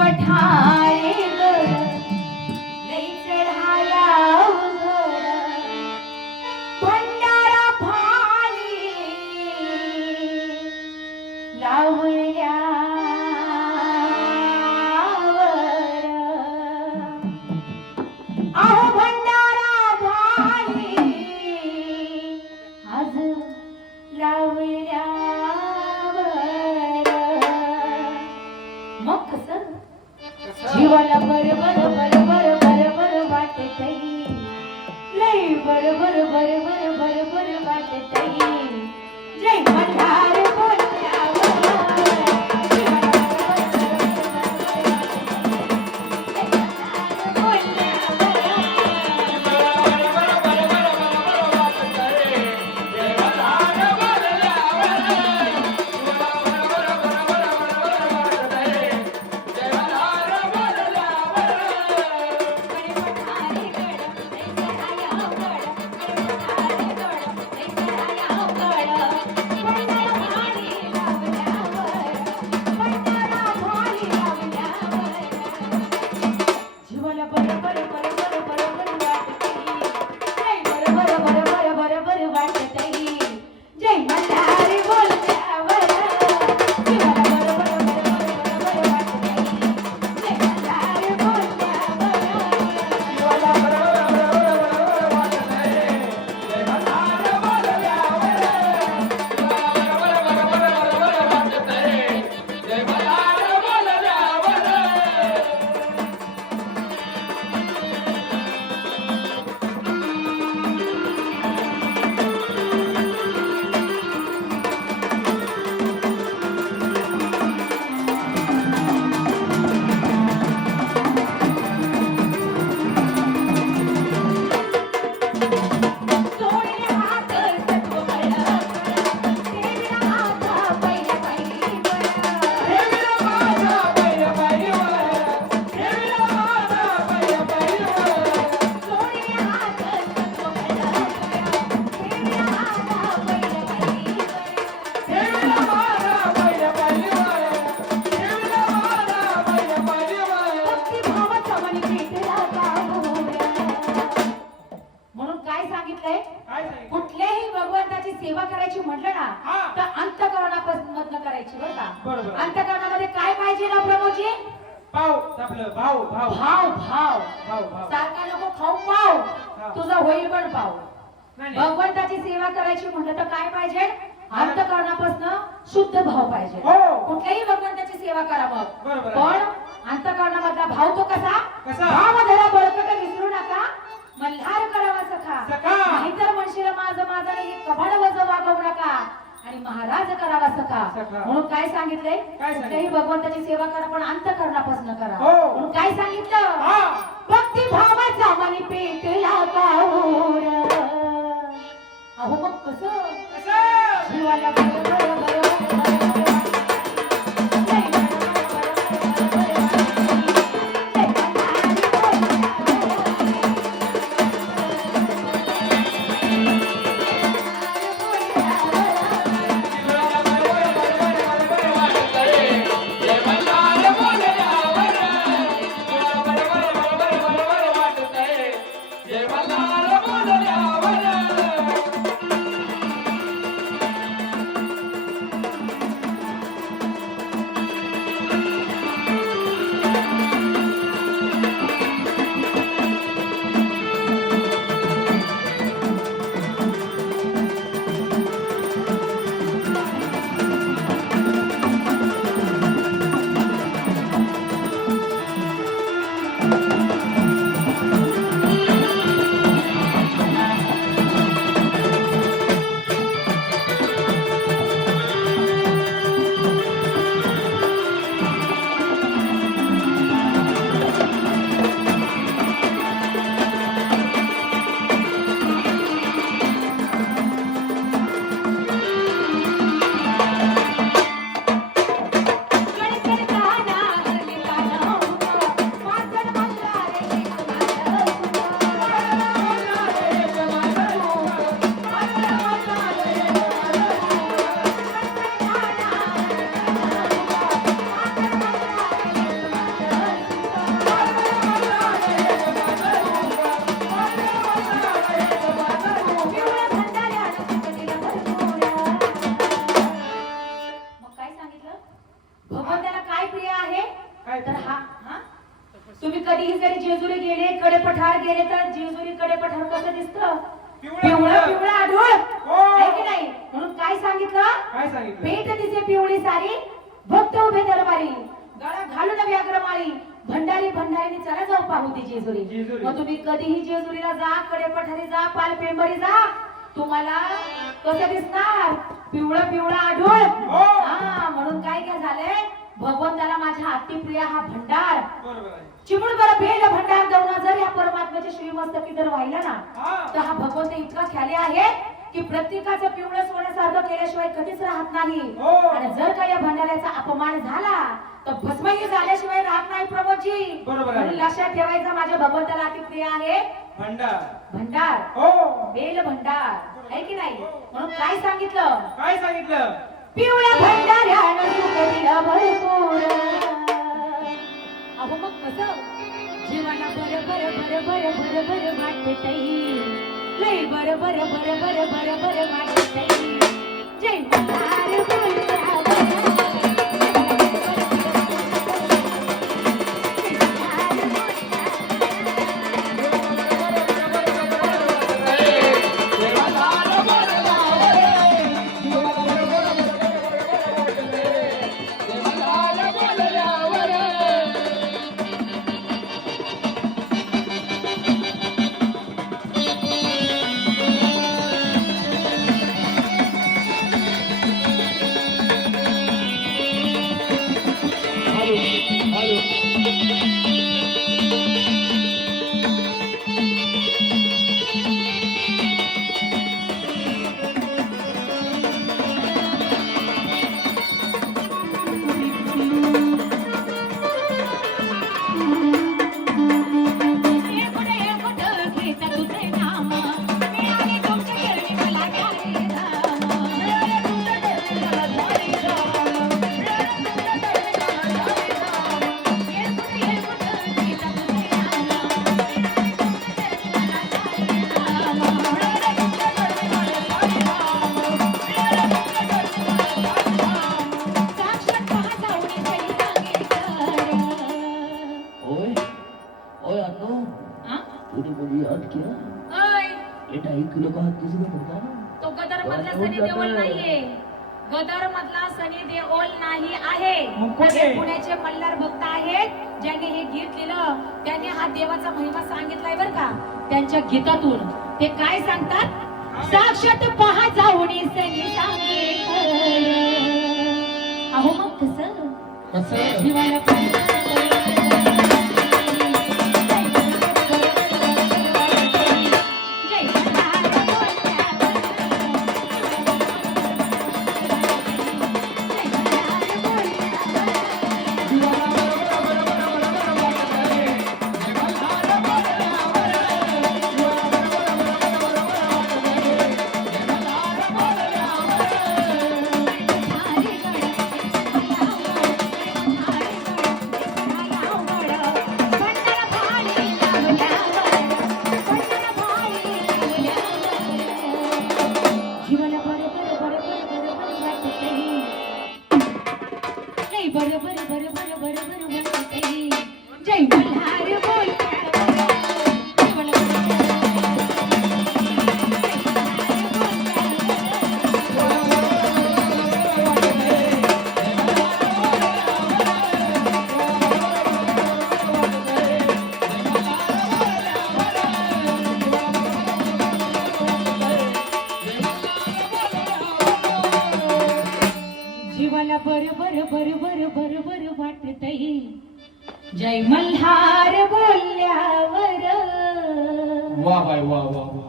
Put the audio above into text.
पठारे जीवाला बर बर बर बर बर बर वाटत लय बर बर बर बर बर बर वाटत जय मल्हार तर अंतकरणापासून करायची बरं का. अंतकरणामध्ये काय पाहिजे ना प्रभूजी? भाव आपलं भाव भाव. भाव भाव. भाव भाव. सारखा नको खाऊ पाव. तुझा होईल पण पाव. भगवंताची सेवा करायची म्हटलं तर काय पाहिजे? अंतकरणापासून शुद्ध भाव पाहिजे. हो. कुठल्याही भगवंताची सेवा करा मग. पण अंतकरणामधला भाव तो कसा? भाव धरा बळकट विसरू नका. मल्हार करावा सखा. सखा. नाहीतर म्हणशील माझं माझं हे कबाड वज वागवू नका आणि महाराज करावा सखा. म्हणून काय सांगितलंय? कुठल्याही भगवंताची सेवा करा पण अंतकरणापासून करा हो. म्हणून काय सांगितलं. भक्ती भावाचा मनी पेटला अहो मग कसं कसं? जीवाला काय सांगितलं? भेट तिचे पिवळी सारी भक्त उभे दरबारी गळा घालून व्याघ्रमाळी भंडारी भंडारीने चला जाऊ पाहू ती जेजुरी. मग तुम्ही कधीही जेजुरीला जा कडे पठारी जा पाल पेंबरी जा. तुम्हाला कसं दिसणार? पिवळं पिवळं आढळ. हो. हा म्हणून काय काय झालंय? भगवंताला माझ्या अतिप्रिय हा भंडार. चिमून बरं भेट भंडार देऊन जर या परमात्म्याच्या श्रीमस्तकी जर वाहिला ना तर हा भगवंत इतका ख्याले आहे. की प्रत्येकाचं पिवळं सोन्यासारखं केल्याशिवाय कधीच राहत नाही. हो. आणि जर का या भंडाऱ्याचा अपमान झाला तर भस्मही झाल्याशिवाय राहत नाही प्रभूजी बरोबर आहे. म्हणून लक्षात ठेवायचं माझ्या भगवंताला अतिप्रिय आहे. भंडार. भंडार. हो. बेल भंडार. आहे की नाही? म्हणून काय सांगितलं? काय सांगितलं? पिवळ्या भंडाऱ्यानं सुख दिलं भरपूर. अहो मग कसं? जीवाला बर बर बर बर बर बर वाटतई लय बर बर बर बर बर बर वाटतई जय तूने मुझे याद किया ये ढाई किलो का हाथ किसी को? पता है तो गदर मधला सनी देओल नाहीये. गदर मधला सनी देओल नाही आहे. हे आहे? पुण्याचे मल्हार भक्त आहेत ज्यांनी हे गीत लिहिलं त्यांनी हा देवाचा महिमा सांगितलाय बर का त्यांच्या गीतातून. ते काय सांगतात? साक्षात पहा जाऊन सनी सांगे अहो मग कसं? कसं? बर बर बर बर बर बर वाटतई जय मल्हार बोलल्यावर. वा बाय वा वा वा.